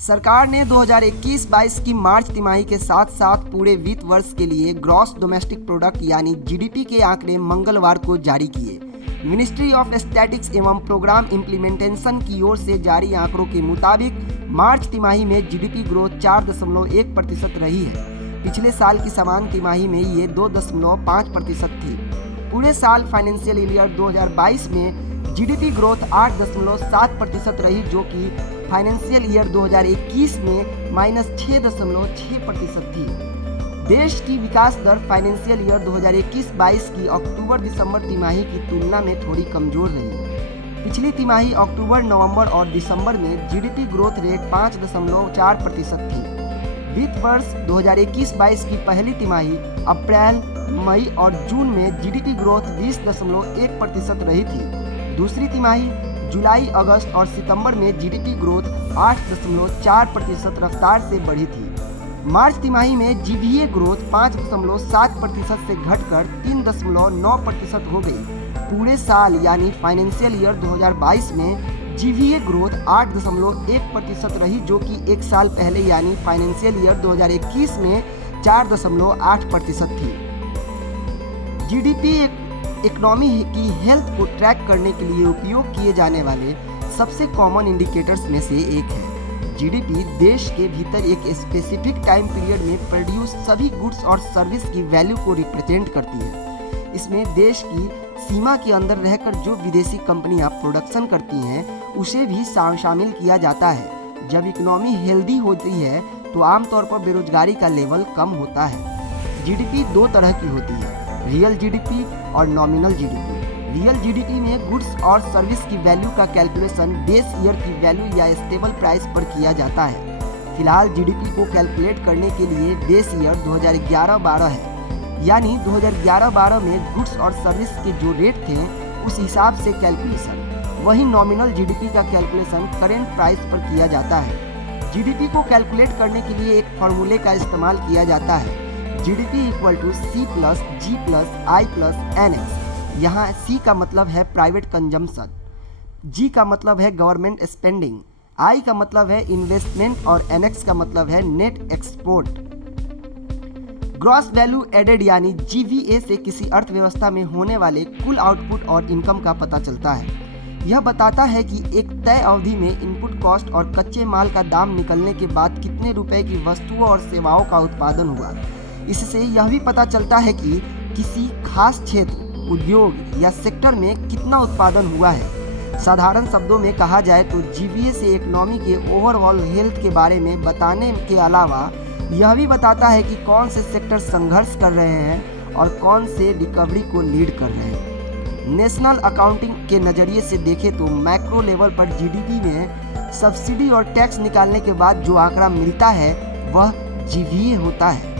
सरकार ने 2021-22 की मार्च तिमाही के साथ साथ पूरे वित्त वर्ष के लिए ग्रॉस डोमेस्टिक प्रोडक्ट यानी जीडीपी के आंकड़े मंगलवार को जारी किए। मिनिस्ट्री ऑफ स्टैटिस्टिक्स एवं प्रोग्राम इम्प्लीमेंटेशन की ओर से जारी आंकड़ों के मुताबिक मार्च तिमाही में जीडीपी ग्रोथ 4.1% रही है। पिछले साल की समान तिमाही में ये 2.5% थी। पूरे साल फाइनेंशियल ईयर 2022 में जीडीपी ग्रोथ 8.7% रही, जो कि फाइनेंशियल ईयर 2021 में -6.6% थी। देश की विकास दर फाइनेंशियल ईयर 2021-22 की अक्टूबर-दिसंबर तिमाही की तुलना में थोड़ी कमजोर रही। पिछली तिमाही अक्टूबर, नवंबर और दिसंबर में जीडीपी ग्रोथ रेट 5.4% थी। वित्त वर्ष 2021-22 की पहली तिमाही अप्रैल, मई और जून में जीडीपी ग्रोथ 20.1% रही थी। दूसरी तिमाही जुलाई, अगस्त और सितंबर में जीडीपी ग्रोथ 8.4% रफ्तार से बढ़ी थी। मार्च तिमाही में जीवीए ग्रोथ 5.7% से घटकर 3.9% हो गई। पूरे साल यानी फाइनेंशियल ईयर 2022 में जीवीए ग्रोथ 8.1% रही, जो कि एक साल पहले यानी फाइनेंशियल ईयर 2021 में 4.8% थी। जीडीपी इकोनॉमी की हेल्थ को ट्रैक करने के लिए उपयोग किए जाने वाले सबसे कॉमन इंडिकेटर्स में से एक है। जीडीपी देश के भीतर एक स्पेसिफिक टाइम पीरियड में प्रोड्यूस सभी गुड्स और सर्विस की वैल्यू को रिप्रेजेंट करती है। इसमें देश की सीमा के अंदर रहकर जो विदेशी कंपनियां प्रोडक्शन करती हैं उसे भी शामिल किया जाता है। जब इकोनॉमी हेल्दी होती है तो आमतौर पर बेरोजगारी का लेवल कम होता है। जीडीपी दो तरह की होती है, रियल जीडीपी और नॉमिनल जीडीपी। रियल जीडीपी में गुड्स और सर्विस की वैल्यू का कैलकुलेशन बेस ईयर की वैल्यू या स्टेबल प्राइस पर किया जाता है। फिलहाल जीडीपी को कैलकुलेट करने के लिए बेस ईयर 2011-12 है, यानी 2011-12 में गुड्स और सर्विस के जो रेट थे उस हिसाब से कैलकुलेशन। वहीं नॉमिनल जीडीपी का कैलकुलेशन करेंट प्राइस पर किया जाता है। जीडीपी को कैलकुलेट करने के लिए एक फार्मूले का इस्तेमाल किया जाता है, GDP = C+G+I+NX। यहाँ C का मतलब है प्राइवेट कंजम्पशन, G का मतलब है गवर्नमेंट स्पेंडिंग, I का मतलब है इन्वेस्टमेंट और NX का मतलब है net export. Gross value added यानी GVA से किसी अर्थव्यवस्था में होने वाले कुल आउटपुट और इनकम का पता चलता है। यह बताता है कि एक तय अवधि में इनपुट कॉस्ट और कच्चे माल का दाम निकलने के बाद कितने रुपए की वस्तुओं और सेवाओं का उत्पादन हुआ। इससे यह भी पता चलता है कि किसी खास क्षेत्र, उद्योग या सेक्टर में कितना उत्पादन हुआ है। साधारण शब्दों में कहा जाए तो जीवीए से इकोनॉमी के ओवरऑल हेल्थ के बारे में बताने के अलावा यह भी बताता है कि कौन से सेक्टर संघर्ष कर रहे हैं और कौन से रिकवरी को लीड कर रहे हैं। नेशनल अकाउंटिंग के नज़रिए से देखें तो मैक्रो लेवल पर जीडीपी में सब्सिडी और टैक्स निकालने के बाद जो आंकड़ा मिलता है वह जीवीए होता है।